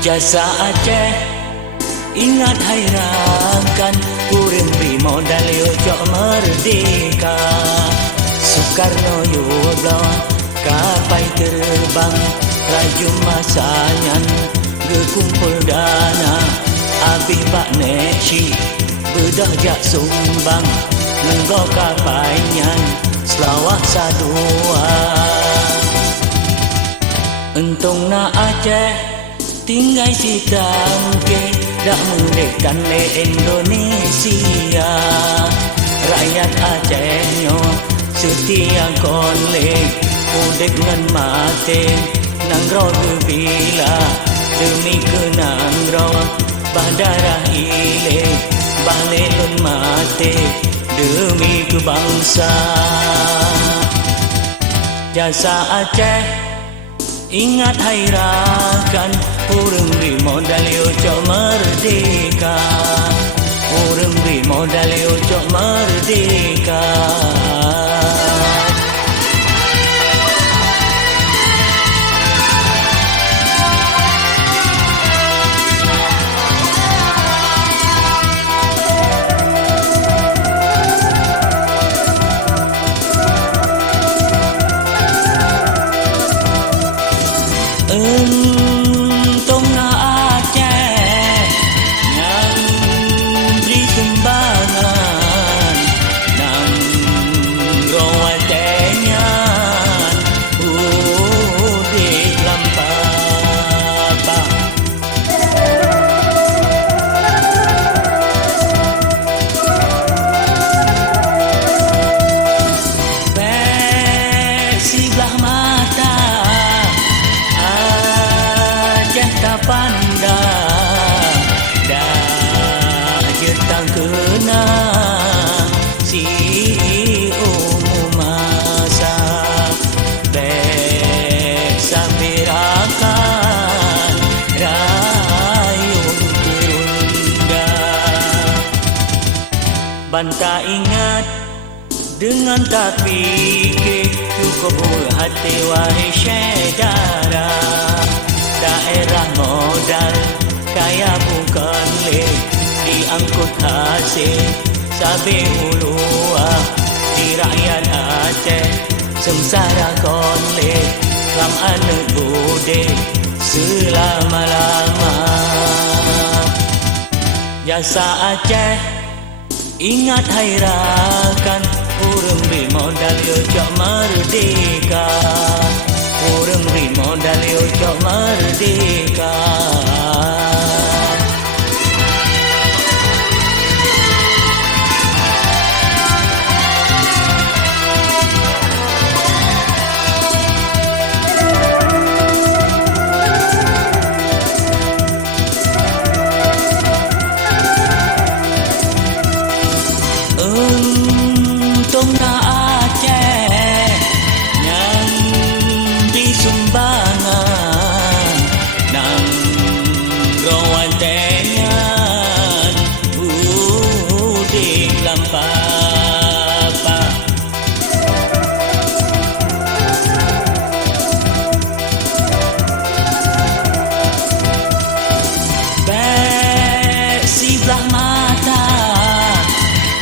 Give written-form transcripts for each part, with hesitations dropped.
Jasa Aceh ingat hayrankan, urang beri modal yojok merdeka. Soekarno yublo kapai terbang, laju masanya gekumpul dana. Abi Pak Nekshi bedah jak sumbang, nenggo kapainya selawat sadua. Entong na Aceh tinggai si tangke, dak mendekan le Indonesia. Rakyat Acehnya setia konlek, udek ngan mate nang roh bila demi kenang roh bandarah ile balelun mate demi kebangsa. Jasa Aceh ingat hayrankan, urang beri modal yojok merdeka. Urang beri modal yojok merdeka. Entong na Aceh yang beri sumbangan nang rawatnya udik lampapa. Bersiblah mata pandang, dah jetang kenang si umum masa. Bek sambirakan rayung kerunda. Banta ingat dengan tak fikir, cukup hati wahai saudara. Daerah modal kaya bukan leh, diangkut hasil sabe ulua. Di rakyat Aceh sengsara konleh, lam anak bude selama-lama. Jasa Aceh ingat hayrankan, urang beri modal yojok merdeka. Urang beri modal yojok merdeka. Entong na Aceh yang sumbangan nang rawatnya udik lampapa. Bersiblah mata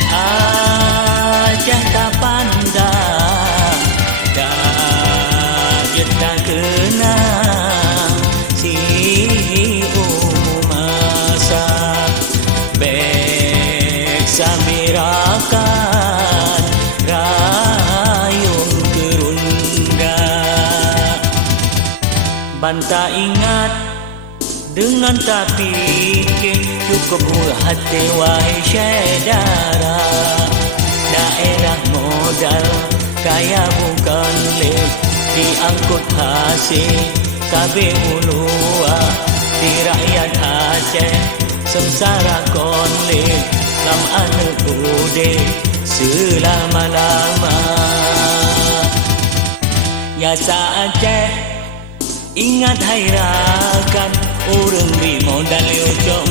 Aceh tak pandang, dah jetang kenang si umum masa. Bek sambirakan rayung kerunda. Banta ingat dengan tak fikir, cukup hati wahai saudara. Daerah modal kaya bukan leh, diangkut hasil sabe ulua. Di rakyat Aceh sengsara konleh, lam anak bude selama-lama. Jasa Aceh ingat hayrankan, urang beri modal yojok